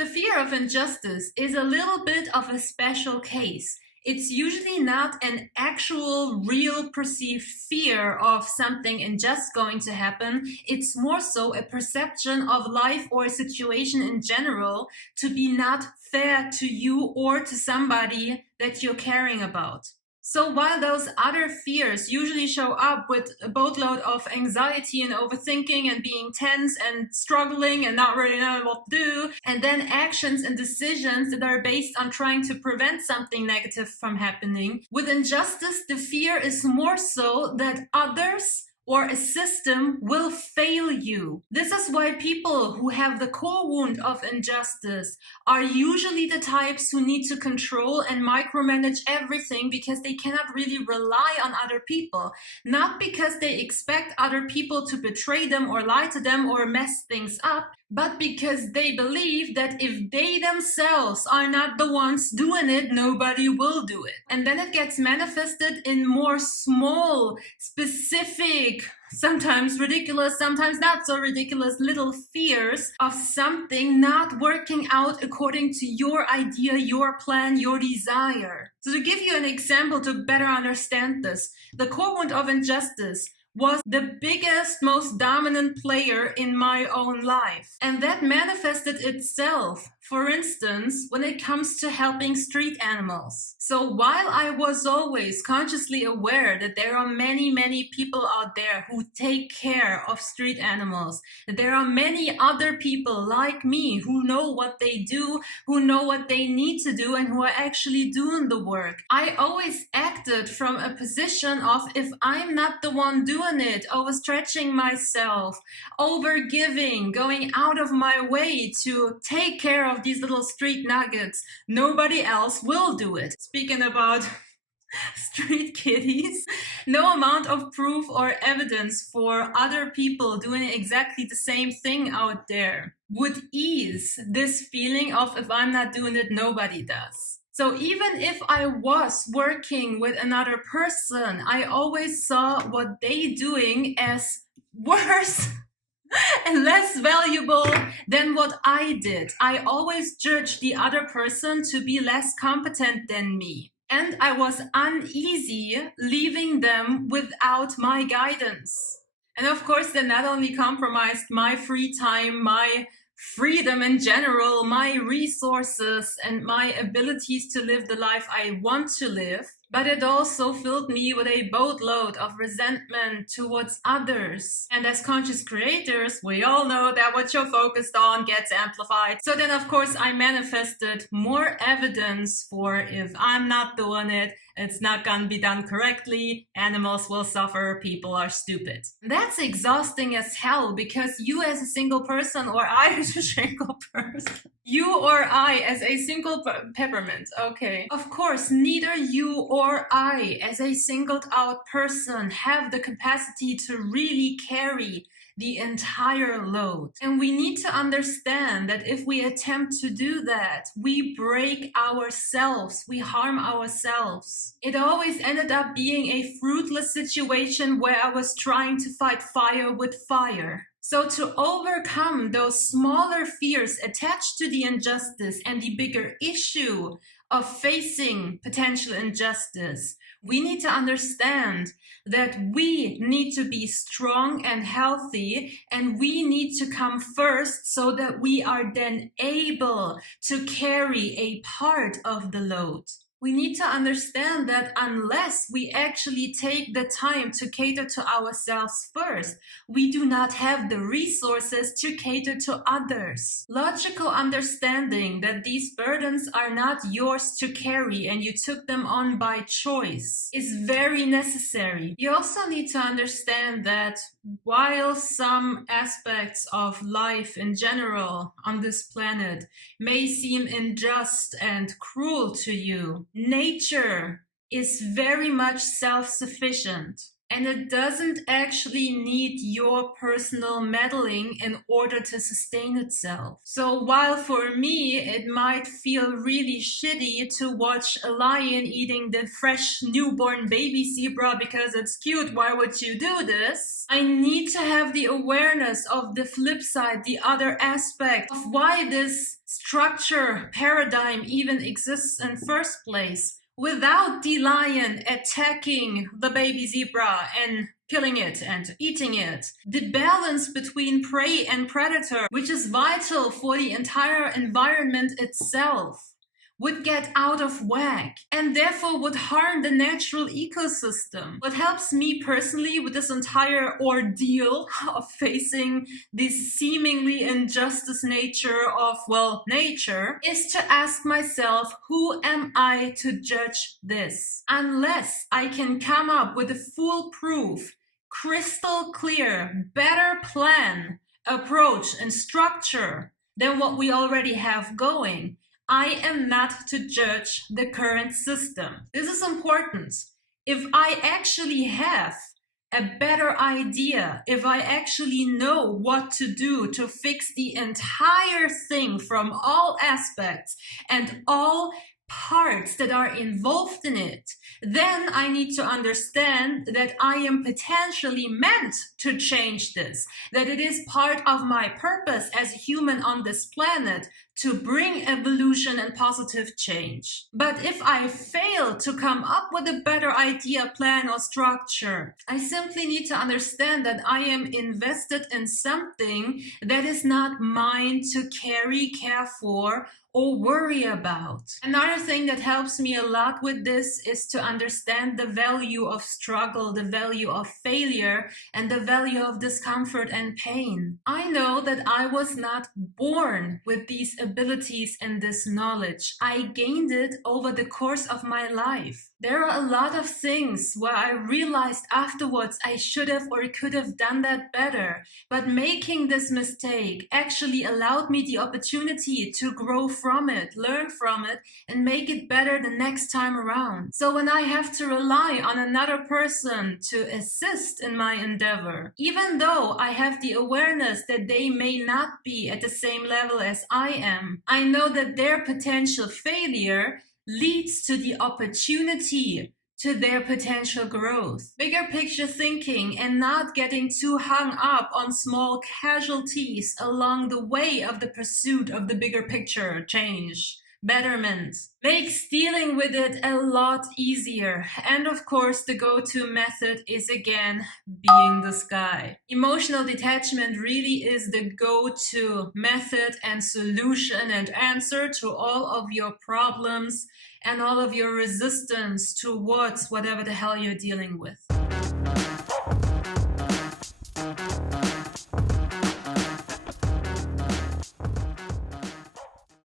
The fear of injustice is a little bit of a special case. It's usually not an actual, real perceived fear of something unjust going to happen. It's more so a perception of life or a situation in general to be not fair to you or to somebody that you're caring about. So while those other fears usually show up with a boatload of anxiety and overthinking and being tense and struggling and not really knowing what to do, and then actions and decisions that are based on trying to prevent something negative from happening, with injustice, the fear is more so that others or a system will fail you. This is why people who have the core wound of injustice are usually the types who need to control and micromanage everything because they cannot really rely on other people. Not because they expect other people to betray them or lie to them or mess things up, but because they believe that if they themselves are not the ones doing it, nobody will do it. And then it gets manifested in more small, specific, sometimes ridiculous, sometimes not so ridiculous little fears of something not working out according to your idea, your plan, your desire. So to give you an example to better understand this, the core wound of injustice was the biggest, most dominant player in my own life. And that manifested itself, for instance, when it comes to helping street animals. So while I was always consciously aware that there are many, many people out there who take care of street animals, that there are many other people like me who know what they do, who know what they need to do, and who are actually doing the work, I always acted from a position of, if I'm not the one doing it, overstretching myself, overgiving, going out of my way to take care of these little street nuggets, nobody else will do it. Speaking about street kitties, no amount of proof or evidence for other people doing exactly the same thing out there would ease this feeling of, if I'm not doing it, nobody does. So even if I was working with another person, I always saw what they doing as worse and less valuable than what I did. I always judged the other person to be less competent than me. And I was uneasy leaving them without my guidance. And of course, that not only compromised my free time, my freedom in general, my resources, and my abilities to live the life I want to live, but it also filled me with a boatload of resentment towards others. And as conscious creators, we all know that what you're focused on gets amplified. So then, of course, I manifested more evidence for, if I'm not doing it, it's not gonna be done correctly, animals will suffer, people are stupid. That's exhausting as hell, because you as a single person, or I as a single person, you or I as a single peppermint, okay. Of course, neither you or I as a singled out person have the capacity to really carry the entire load. And we need to understand that if we attempt to do that, we break ourselves, we harm ourselves. It always ended up being a fruitless situation where I was trying to fight fire with fire. So to overcome those smaller fears attached to the injustice and the bigger issue of facing potential injustice, we need to understand that we need to be strong and healthy, and we need to come first so that we are then able to carry a part of the load. We need to understand that unless we actually take the time to cater to ourselves first, we do not have the resources to cater to others. Logical understanding that these burdens are not yours to carry and you took them on by choice is very necessary. You also need to understand that while some aspects of life in general on this planet may seem unjust and cruel to you, nature is very much self-sufficient. And it doesn't actually need your personal meddling in order to sustain itself. So while for me it might feel really shitty to watch a lion eating the fresh newborn baby zebra because it's cute, why would you do this? I need to have the awareness of the flip side, the other aspect of why this structure paradigm even exists in first place, without the lion attacking the baby zebra and killing it and eating it. The balance between prey and predator, which is vital for the entire environment itself, would get out of whack and therefore would harm the natural ecosystem. What helps me personally with this entire ordeal of facing this seemingly injustice nature of, well, nature, is to ask myself, who am I to judge this? Unless I can come up with a foolproof, crystal clear, better plan, approach, and structure than what we already have going, I am not to judge the current system. This is important. If I actually have a better idea, if I actually know what to do to fix the entire thing from all aspects and all parts that are involved in it, then I need to understand that I am potentially meant to change this, that it is part of my purpose as a human on this planet to bring evolution and positive change. But if I fail to come up with a better idea, plan, or structure, I simply need to understand that I am invested in something that is not mine to carry, care for, or worry about. Another thing that helps me a lot with this is to understand the value of struggle, the value of failure, and the value of discomfort and pain. I know that I was not born with these abilities and this knowledge. I gained it over the course of my life. There are a lot of things where I realized afterwards I should have or could have done that better. But making this mistake actually allowed me the opportunity to grow from it, learn from it, and make it better the next time around. So when I have to rely on another person to assist in my endeavor, even though I have the awareness that they may not be at the same level as I am, I know that their potential failure leads to the opportunity to their potential growth. Bigger picture thinking and not getting too hung up on small casualties along the way of the pursuit of the bigger picture change, betterment, makes dealing with it a lot easier. And of course, the go-to method is again being the sky. Emotional detachment really is the go-to method and solution and answer to all of your problems and all of your resistance towards whatever the hell you're dealing with.